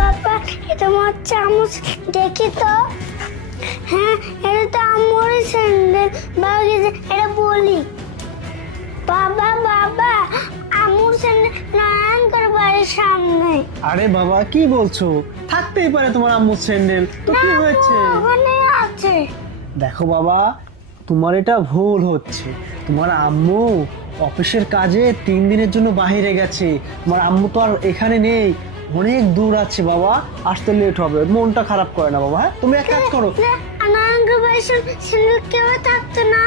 বাবা এটা আমার চামচ দেখি তো। হ্যাঁ এটা তো আমারই স্যান্ডেল। বাবা এটা বলি বাবা বাবা আমুর স্যান্ডেল নারায়ণগড় বাড়ির সামনে। আরে বাবা কি বলছো, থাকতেই পারে তোমার আম্মুর স্যান্ডেল, তো কি হয়েছে? ওখানে আছে। দেখো বাবা, তোমার এটা ভুল হচ্ছে। তোমার আম্মু অফিসের কাজে 3 দিনের জন্য বাইরে গেছে। তোমার আম্মু তো আর এখানে নেই, অনেক দূর আছে বাবা, আসতে লেট হবে। মনটা খারাপ করে না বাবা। হ্যাঁ তুমি এক কাজ করো। নারায়ণগড় বাড়ির স্যান্ডেল কেউ থাকতো না।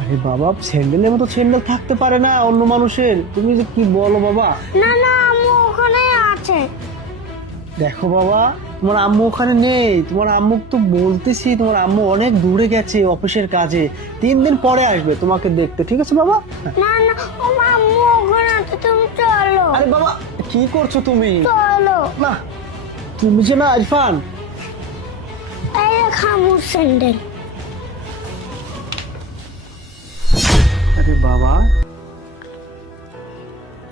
আরে বাবা, স্যান্ডেলের মতো স্যান্ডেল থাকতে পারে না অন্য মানুষের, তুমি যে কি বলো বাবা। না না আম্মু ওখানেই আছে। দেখো বাবা, তোমার আম্মু ওখানে নেই। তোমার আম্মু তো বলতেছি, তোমার আম্মু অনেক দূরে গেছে অফিসের কাজে, 3 দিন পরে আসবে তোমাকে দেখতে, ঠিক আছে বাবা? না না ও আম্মু ওখানে আছে, তুমি চলো। আরে বাবা কি করছো তুমি? চলো না তুমি যে না ইরফান। এই খামুর স্যান্ডেল। আরে বাবা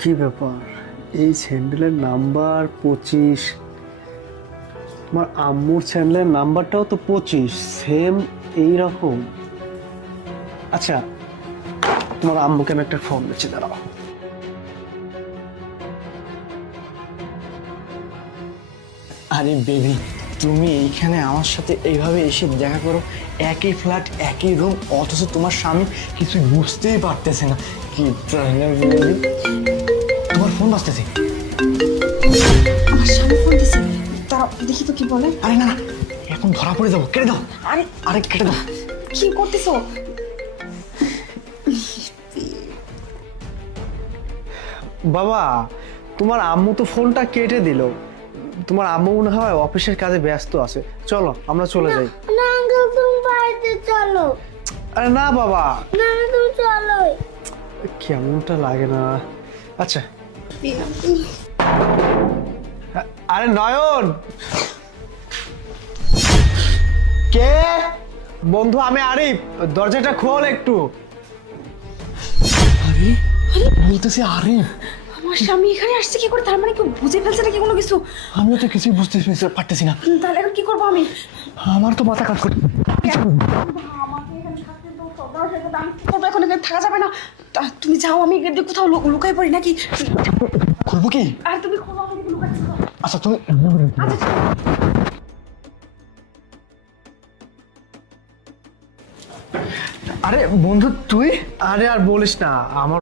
কি ব্যাপার, এই স্যান্ডেলের নাম্বার 25, আমার আম্মুর স্যান্ডেলের নাম্বারটাও তো 25, সেম এইরকম। আচ্ছা তোমার আম্মুকে আমি একটা ফোন দিচ্ছি, দাঁড়াও। আরে বেবি, তুমি এইখানে আমার সাথে এইভাবে এসে দেখা করো, একই ফ্ল্যাট একই রুম, অথচ তোমার স্বামী কিছু বুঝতেই পারতেছে না। কি তাই না বেবি? তোমার ফোন বাজতেছে। আমার স্বামী ফোন দিছে, তারা দেখি তো কি বলে। আরে না না, এখন ধরা পড়ে যাবো, কেটে দাও। আরে আরে কেটে দাও। কি করতেছো? বাবা তোমার আম্মু তো ফোনটা কেটে দিল। তোমার আম্মু মনে হয় অফিসের কাজে ব্যস্ত আছে, চলো আমরা চলে যাই। না আঙ্কেল তুমি বাড়িতে চলো। আরে না বাবা, না না তুমি চলো। কেমনটা লাগে না। আচ্ছা আরে নয়ন, কে? বন্ধু আমি আরিফ, দরজাটা খোল একটু। আরে বলতেছি আরে, আমার স্বামী এখানে আসছে কি করে? তার মানে কি বুঝে ফেলছে নাকি কোনো কিছু? আমিও তো কিছুই বুঝতে পারতেছি না। তাহলে এখন কি করবো আমি? আমার তো মাথা কাজ করছে। আমাকে এখানে থাকতে তো সবার সাথে আমি কি করবো? এখন এখানে থাকা যাবে না। তুমি যাও, আমি এখানে কোথাও লুকাই পড়ি নাকি। খুলবো কি? আর তুমি খোলো, আমাকে লুকাচ্ছি। আচ্ছা তুমি আরে বন্ধু তুই? আরে আর বলিস না, আমার